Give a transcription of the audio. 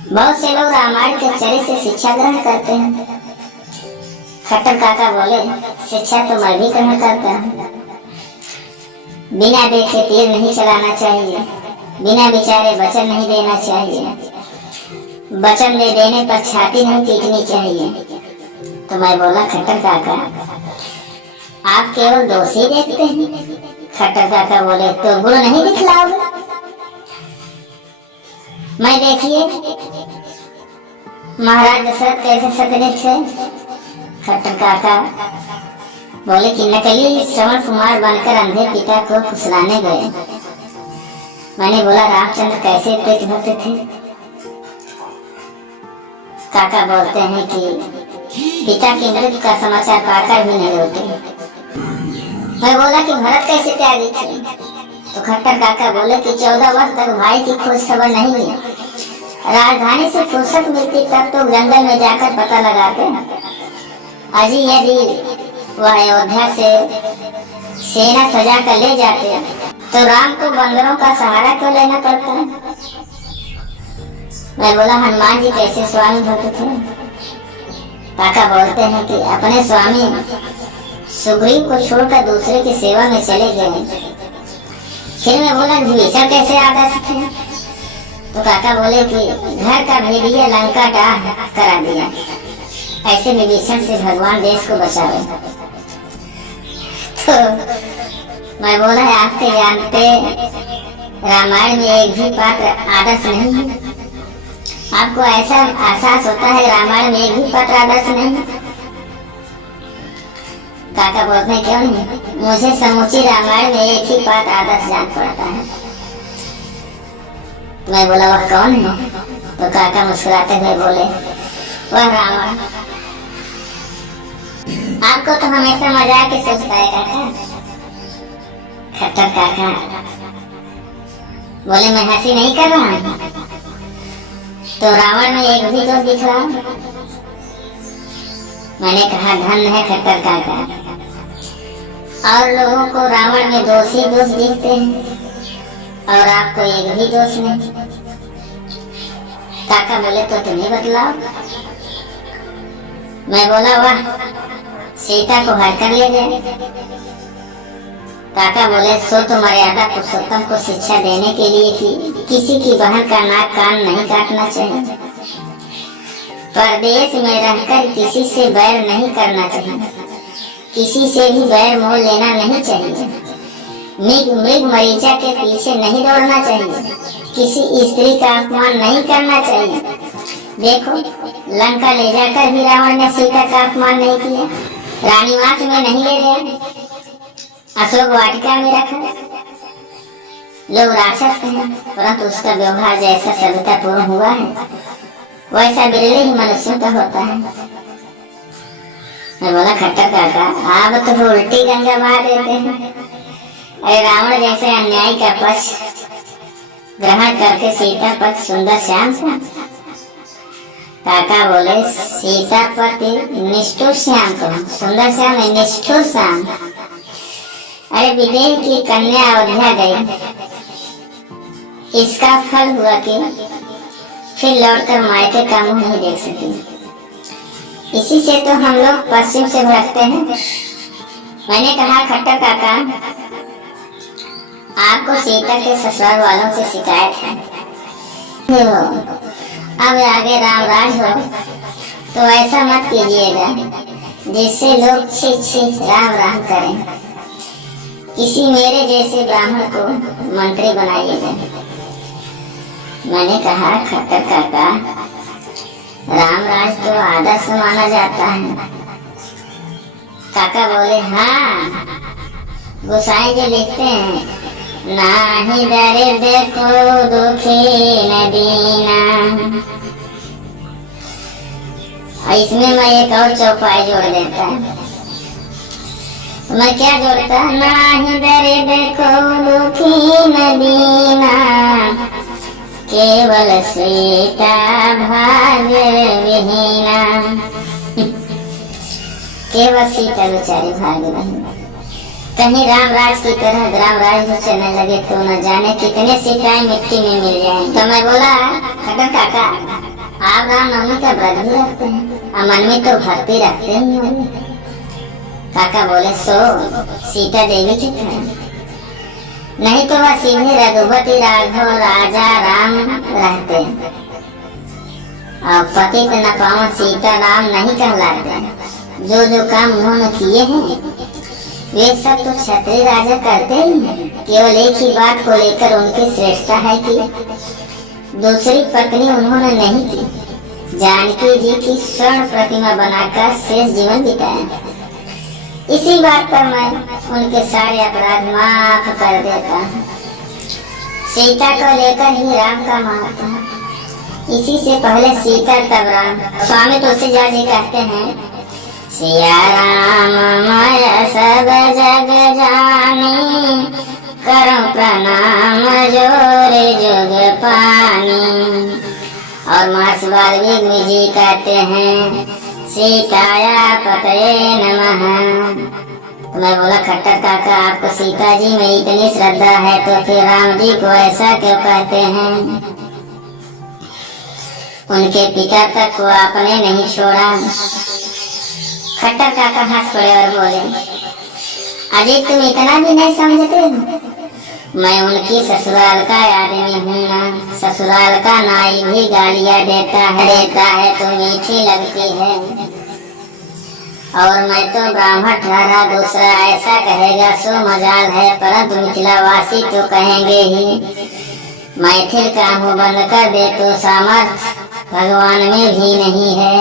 बहुत से लोग रामायण के चरित्र से शिक्षा ग्रहण करते हैं। खट्टर काका बोले, शिक्षा तो मैं भी ग्रहण करता हूँ। बिना देखे तीर नहीं चलाना चाहिए, बिना विचारे वचन नहीं देना चाहिए, वचन दे देने पर छाती नहीं पीटनी चाहिए। तो मैं बोला, खट्टर काका आप केवल दोष ही देखते हैं। खट्टर काका बोले, तो गुण नहीं दिखलाओगे? मैं देखिए महाराज दशरथ कैसे सतनिक थे। खट्टर काका बोले कि नकली श्रवण कुमार बनकर अंधे पिता को फुसलाने गए। मैंने बोला, रामचंद्र कैसे तेज भक्त थे? काका बोलते हैं कि पिता की मृत्यु का समाचार पाकर भी नहीं रोते। मैं बोला कि भरत कैसे त्यागी थे? तो खट्टर काका बोले कि 14 वर्ष तक भाई की खोज खबर नहीं मिली। राजधानी से फुर्सत मिलती तब तो जंगल में जाकर पता लगाते। अजी यदि वह अयोध्या से सेना सजा कर ले जाते तो राम को बंदरों का सहारा क्यों लेना पड़ता? मैं बोला, हनुमान जी कैसे स्वामी भक्त थे? काका बोलते हैं कि अपने स्वामी सुग्रीव को छोड़कर दूसरे की सेवा में चले गए। फिर मैं बोला, विभीषण कैसे आदर्श थे? तो काका बोले कि घर का भेदिया लंका डाह करा दिया, ऐसे विभीषण से भगवान देश को बचावे। तो मैं बोला, आपके जानते रामायण में एक भी पात्र आदर्श नहीं है? आपको ऐसा एहसास होता है रामायण में एक भी पात्र आदर्श नहीं? काका बोलते हैं, क्यों नहीं? मुझे समूची रामायण में एक ही पात्र आदर्श जान पड़ता है। मैं बोला, वह कौन है? तो काका मुस्कुराते हुए बोले, वह रावण। आपको तो हमेशा मजाक ही सोचता है काका। खट्टर काका बोले, मैं हंसी नहीं कर रहा हूँ। तो रावण में एक भी दोष दिख रहा? मैंने कहा, धन है खट्टर काका, और लोगों को रावण में दोष ही दोष दिखते हैं और आपको एक भी दोष नहीं। काका बोले, तो तुम्हें बतलाओ। मैं बोला, वाह, सीता को हर कर ले गए। काका बोले, सो तो मर्यादा पुरुषोत्तम को शिक्षा देने के लिए कि किसी की बहन का नाक कान नहीं काटना चाहिए, परदेश में रहकर किसी से बैर नहीं करना चाहिए, किसी से भी बैर मोल लेना नहीं चाहिए, मृग मरीचा के पीछे नहीं दौड़ना चाहिए, किसी स्त्री का अपमान नहीं करना चाहिए। देखो, लंका ले जाकर भी रावण ने सीता का अपमान नहीं किया, रानीवास में नहीं ले गया, अशोक वाटिका में रखा। लोग राक्षस हैं, परंतु उसका व्यवहार जैसा सभ्यतापूर्ण हुआ है वैसा बिरले ही मनुष्यों का होता है। मैं बोला, खट्टर काका आप तो उल्टी गंगा बहा देते हैं। अरे रावण जैसे अन्याय का पक्ष ग्रहण करके सीता पक्ष सुंदर श्याम था। काका बोले, सीता पति निष्ठुर श्याम को सुंदर श्याम है, निष्ठुर श्याम। अरे विदेह की कन्या अयोध्या गई, इसका फल हुआ कि फिर लौटकर मायके का मुंह नहीं देख सकी। इसी से तो हम लोग पश्चिम से भटकते हैं। मैंने कहा, खट्टर काका आपको सीता के ससुराल वालों से शिकायत है। अब आगे राम राज हो तो ऐसा मत कीजिएगा जिससे लोग छी छी राम राम करें। किसी मेरे जैसे ब्राह्मण को मंत्री बनाइएगा। मैंने कहा, खट्टर काका राम राज तो आदर्श माना जाता है। काका बोले, हाँ, गोसाई जी लिखते हैं, नाही दरिद्र को दुखी न दीना। इसमें मैं एक और चौपाई जोड़ देता है। मैं क्या जोड़ता? नाही दरिद्र को दुखी न दीना, केवल सीता भाग्य विहीना। केवल सीता बेचारी भाग्य विहीना। कहीं रामराज की तरह ग्रामराज भी चलने लगे तो न जाने कितने सीताएं मिट्टी में मिल जाएं। तो मैं बोला, खट्टर काका आप रामनवमी का व्रत भी रखते हैं और मन में तो भक्ति रखते ही होंगे। काका बोले सो सीता देवी के घर, नहीं तो वह सीधे रघुपति राघव राजा राम रहते और पतित न पावन सीता राम नहीं कहलाते। जो जो काम उन्होंने किए हैं वे सब तो क्षत्रिय राजा करते ही हैं। केवल एक ही बात को लेकर उनकी श्रेष्ठता है कि दूसरी पत्नी उन्होंने नहीं की। जानकी जी की स्वर्ण प्रतिमा बनाकर शेष जीवन बिताया। इसी बात पर मैं उनके सारे अपराध माफ कर देता हूँ। सीता को लेकर ही राम का मार्ग था। इसी से पहले सीता तब राम। स्वामी तुलसीदास जी कहते हैं, सिया राम मैं सब जग जानी, करूं प्रणाम जोरे जुग पानी। और महर्षि वाल्मीकि जी कहते हैं, सीताया पतये नमः। तो मैं बोला खट्टर काका आपको सीता जी में इतनी श्रद्धा है तो फिर राम जी को ऐसा क्यों कहते हैं? उनके पिता तक को आपने नहीं छोड़ा। खट्टर काका हंस पड़े और बोले, अजी तुम इतना भी नहीं समझते? मैं उनकी ससुराल का आदमी हूँ ना। ससुराल का नाई भी गालियाँ देता है तो मीठी लगती है। और मैं तो ब्राह्मण ठहरा, दूसरा ऐसा कहेगा सो मजाल है, परंतु मिथिलावासी तो कहेंगे ही। मैथिल का मुंह बंद कर दे तो सामर्थ भगवान में भी नहीं है।